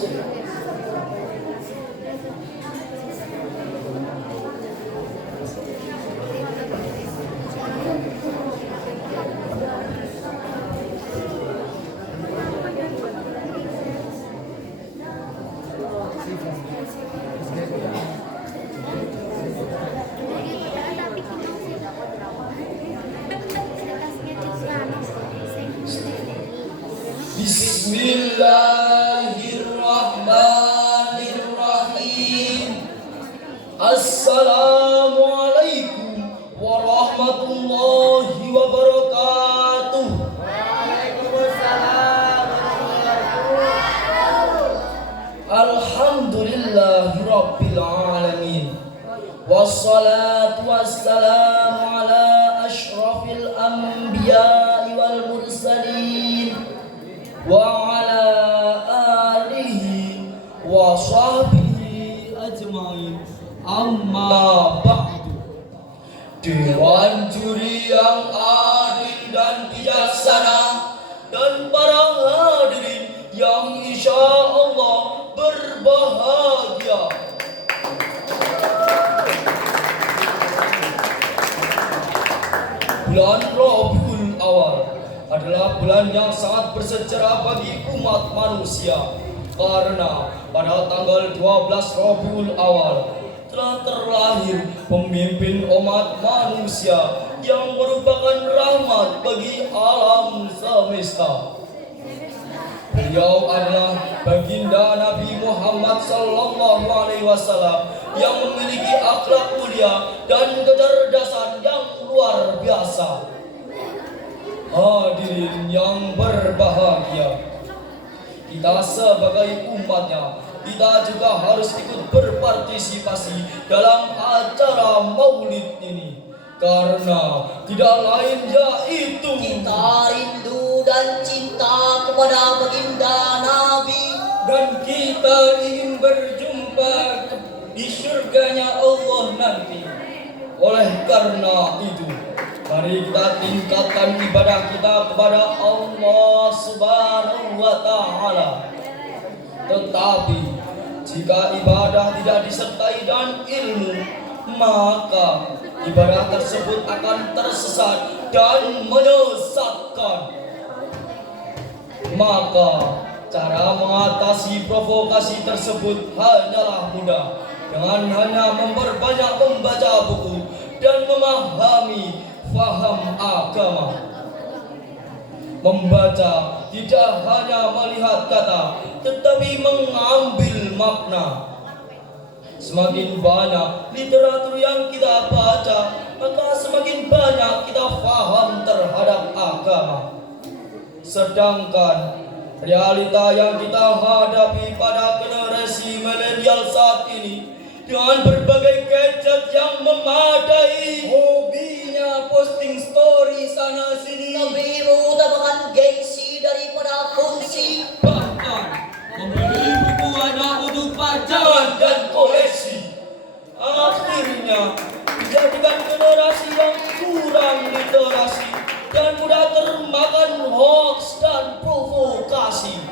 Bismillahirrahmanirrahim. Assalamualaikum warahmatullahi wabarakatuh. Waalaikumsalam warahmatullahi wabarakatuh. Alhamdulillahirabbil alamin. Wassalatu wassalamu ala asyrafil anbiya'i wal mursalin wa ala alihi wa sahbihi ajmain. Amma ba'du. Dewan juri yang adil dan bijaksana dan para hadirin yang insya Allah berbahagia. Bulan Rabiul Awal adalah bulan yang sangat bersejarah bagi umat manusia, karena pada tanggal 12 Rabiul Awal telah terlahir pemimpin umat manusia yang merupakan rahmat bagi alam semesta. Beliau adalah baginda Nabi Muhammad SAW yang memiliki akhlak mulia dan kecerdasan yang luar biasa. Hadirin yang berbahagia, kita sebagai umatnya, kita juga harus ikut berpartisipasi dalam acara maulid ini, karena tidak lain yaitu Kita rindu dan cinta kepada baginda Nabi, dan kita ingin berjumpa di surganya Allah nanti. Oleh karena itu, mari kita tingkatkan ibadah kita kepada Allah Subhanahu wa Ta'ala. Tetapi jika ibadah tidak disertai dengan ilmu, maka ibadah tersebut akan tersesat dan menyesatkan. Maka cara mengatasi provokasi tersebut hanyalah mudah, dengan hanya memperbanyak membaca buku dan memahami faham agama. Membaca tidak hanya melihat kata, tetapi mengambil makna. Semakin banyak literatur yang kita baca, maka semakin banyak kita faham terhadap agama. Sedangkan realita yang kita hadapi pada generasi milenial saat ini, dengan berbagai gadget yang memadai, hobinya posting story sana sini, lebih mengutamakan gengsi daripada fungsi, bahkan membeli buku hanya untuk pajangan dan koleksi. Akhirnya dijadikan generasi yang kurang literasi dan mudah termakan hoax dan provokasi.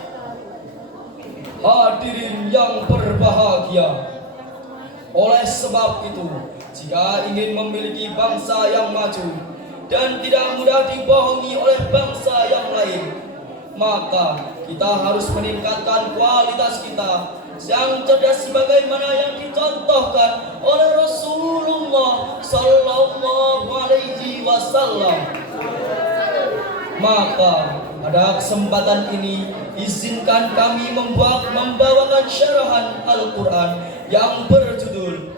Hadirin yang berbahagia, oleh sebab itu, jika ingin memiliki bangsa yang maju dan tidak mudah dibohongi oleh bangsa yang lain, maka kita harus meningkatkan kualitas kita yang cerdas sebagaimana yang dicontohkan oleh Rasulullah Sallallahu Alaihi Wasallam. Maka pada kesempatan ini, izinkan kami membawakan syarahan Al-Quran yang berjudul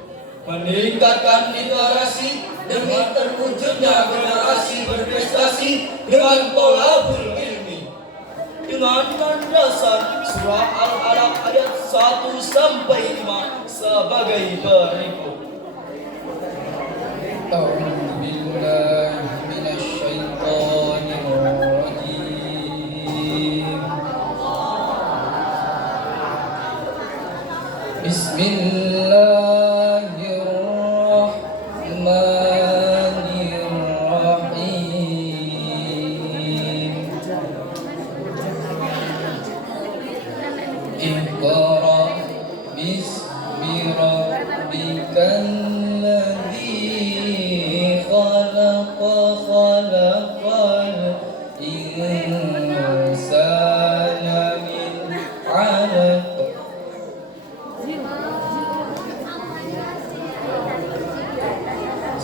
Meningkatkan Literasi Demi Terwujudnya Generasi Berprestasi dengan Tolabul Ilmi, dengan landasan surah Al-Alaq ayat 1-5 sebagai berikut. Bismillahirrahmanirrahim. Iqra bismi rabbikal ladzi khalaqal insana min 'alaq.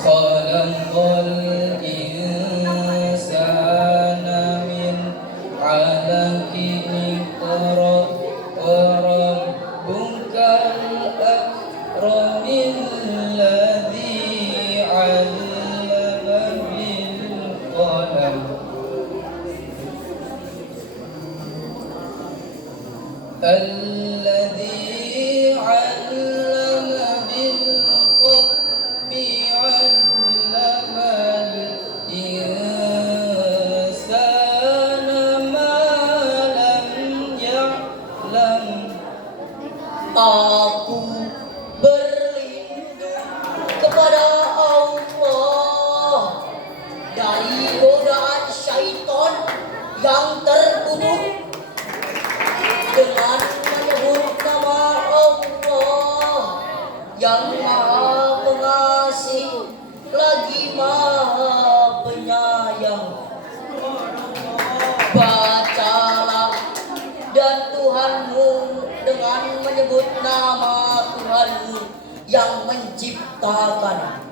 Khalaqal insana min 'alaqin. Iqra wa rabbukal akram alladzi 'allama bil qalam. Alladzi 'allama bil qalam 'allamal insana ma lam ya'lam. Aku berlindung kepada Allah dari godaan syaitan yang terkutuk dengan menyebut nama Allah yang Maha Pengasih lagi Maha Penyayang. Bacalah dan Tuhanmu dengan menyebut nama Tuhanmu yang menciptakan.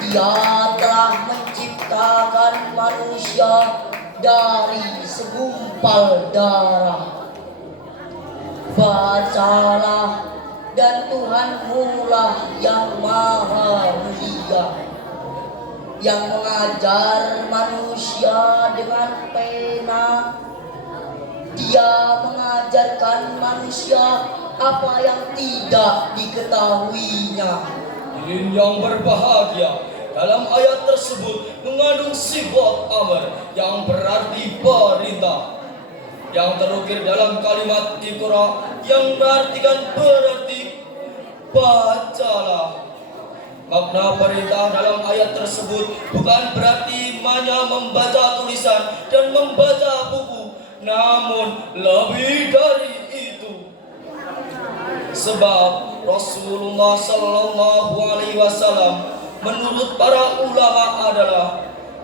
Dia telah menciptakan manusia dari segumpal darah. Bacalah dan Tuhanmu lah yang Maha Mulia, yang mengajar manusia dengan pena. Dia mengajarkan manusia apa yang tidak diketahuinya. Hadirin yang berbahagia, dalam ayat tersebut mengandung sifat amr yang berarti perintah, yang terukir dalam kalimat Iqra yang berarti bacalah. Makna perintah dalam ayat tersebut bukan berarti hanya membaca tulisan dan membaca buku, namun lebih dari itu. Sebab Rasulullah Sallallahu Alaihi Wasallam menurut para ulama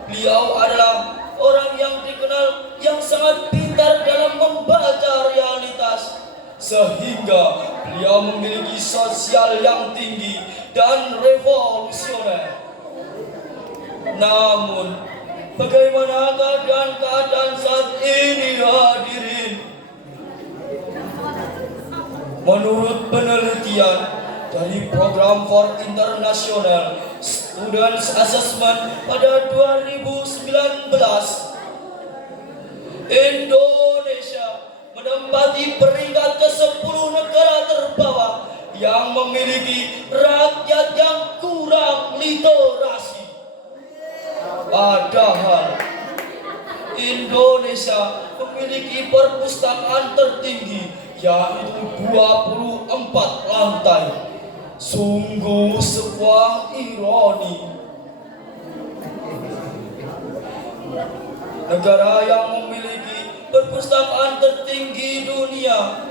beliau adalah orang yang dikenal yang sangat pintar dalam membaca realitas, sehingga beliau memiliki sosial yang tinggi dan revolusioner. Namun, bagaimana keadaan saat ini, hadirin? Menurut penelitian dari Program for International Students Assessment pada 2019, Indonesia menempati peringkat ke-10 negara terbawah yang memiliki rakyat yang kurang literasi. Padahal Indonesia memiliki perpustakaan tertinggi, yaitu 24 lantai. Sungguh sebuah ironi. Negara yang memiliki perpustakaan tertinggi dunia,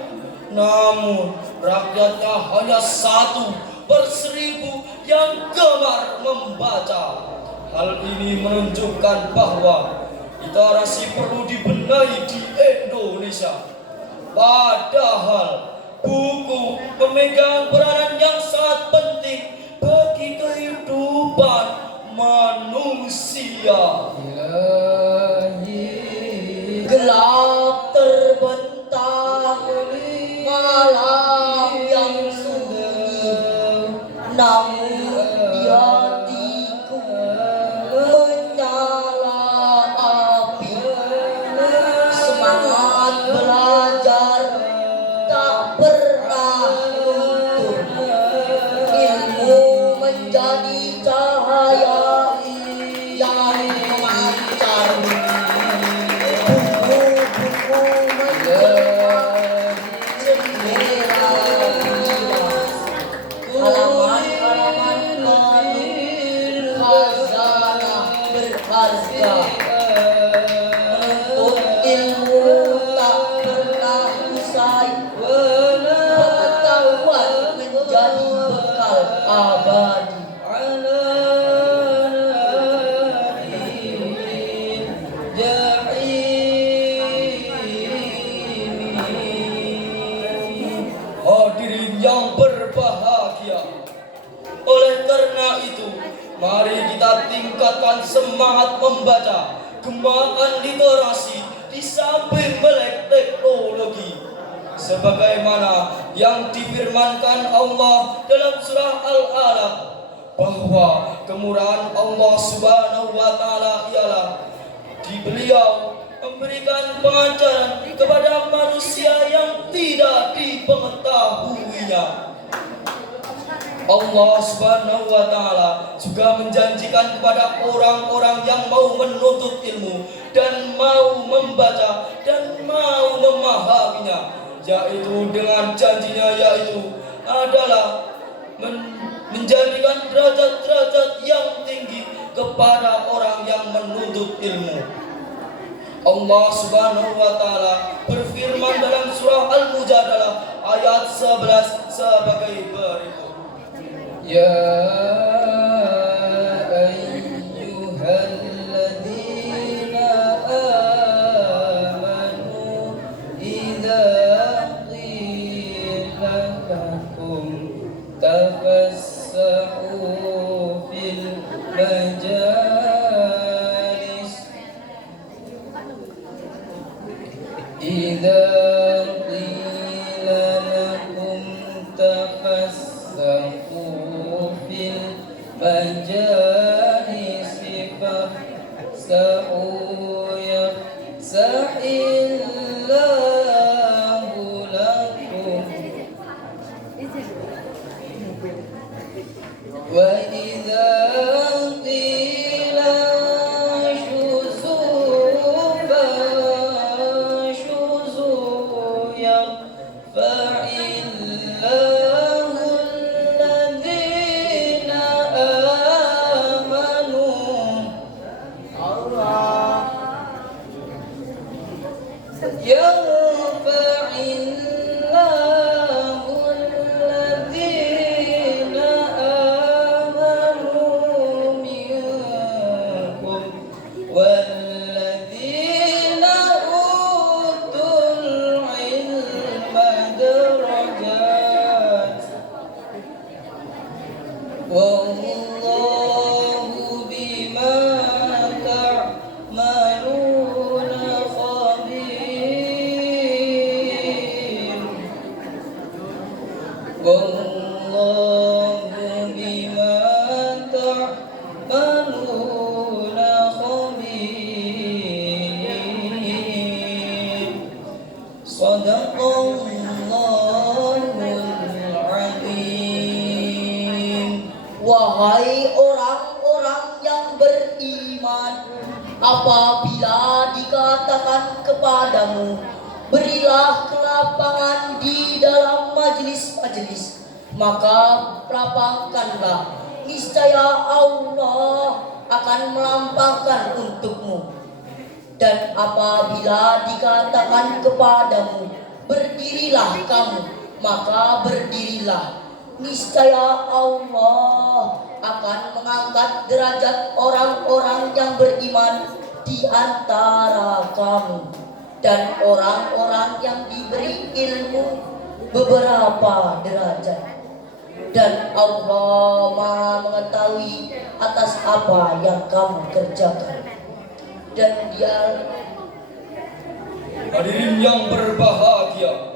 namun rakyatnya hanya 1/1000 yang gemar membaca. Hal ini menunjukkan bahwa literasi perlu dibenahi di Indonesia. Padahal buku memegang peranan yang sangat penting bagi kehidupan manusia. Gelap terbentang malam yang sunyi, namun di hatiku menyala api. Semangat belajar tak pernah luntur. Ilmu menjadi cahaya yang memancar. Buku-buku menjadi jendela jiwa. Halaman-halaman yang berbahagia. Oleh karena itu, mari kita tingkatkan semangat membaca, kembangkan literasi di samping melek teknologi. Sebagaimana yang difirmankan Allah dalam surah Al-Alaq, bahwa kemurahan Allah Subhanahu wa Ta'ala ialah di beliau memberikan pengajaran kepada manusia yang tidak dipengetahuinya. Allah Subhanahu wa Ta'ala juga menjanjikan kepada orang-orang yang mau menuntut ilmu dan mau membaca dan mau memahaminya, yaitu dengan janjinya yaitu adalah menjadikan derajat-derajat yang tinggi kepada orang yang menuntut ilmu. Allah Subhanahu wa Ta'ala berfirman dalam surah Al-Mujadalah ayat 11 sebagai berikut. Ya ayyuhalladzina amanu idza qila lakum tafassahu fil majalis idza qila lakum tafassahu fil majalis fafsahu yafsahillahu lakum wa idza qila shuzu fashuzu yarfa'illahu alladhina amanu yarfa'illahu alladhina amanu minkum walladhina utul ilma darajat wallahu bima ta'maluna khabir wallahu bima ta'maluna khabir Sadaqallahul azim. Wahai orang-orang yang beriman, apabila dikatakan kepadamu, berilah kelapangan di dalam majelis-majelis, maka lapangkanlah, niscaya Allah akan melampangkan untukmu. Dan apabila dikatakan kepadamu, berdirilah kamu, maka berdirilah, niscaya Allah akan mengangkat derajat orang-orang yang beriman di antara kamu, dan orang-orang yang diberi ilmu beberapa derajat. Dan Allah Maha mengetahui atas apa yang kamu kerjakan. Dan Dia, hadirin yang berbahagia,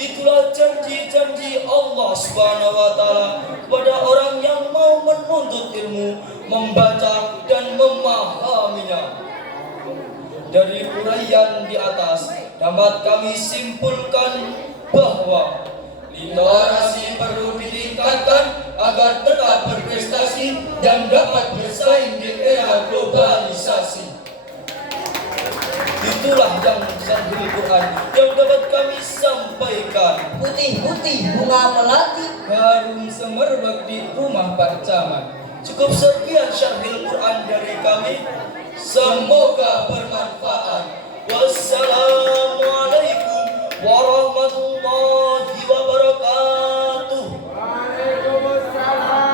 itulah janji-janji Allah Subhanahu wa Ta'ala kepada orang yang mau menuntut ilmu, membaca dan memahaminya. Dari uraian di atas dapat kami simpulkan bahwa literasi perlu ditingkatkan agar tetap berprestasi dan dapat bersaing di era globalisasi. Itulah yang Syarhul Quran yang dapat kami sampaikan. putih-putih bunga melati, Harum semerbak di rumah Pak Camat. Cukup sekian Syarhul Quran dari kami. Semoga bermanfaat. Wassalamualaikum warahmatullahi wabarakatuh. Waalaikumsalam.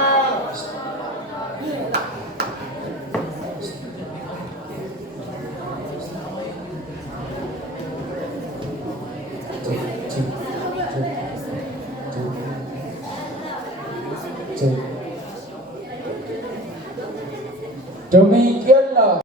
Demi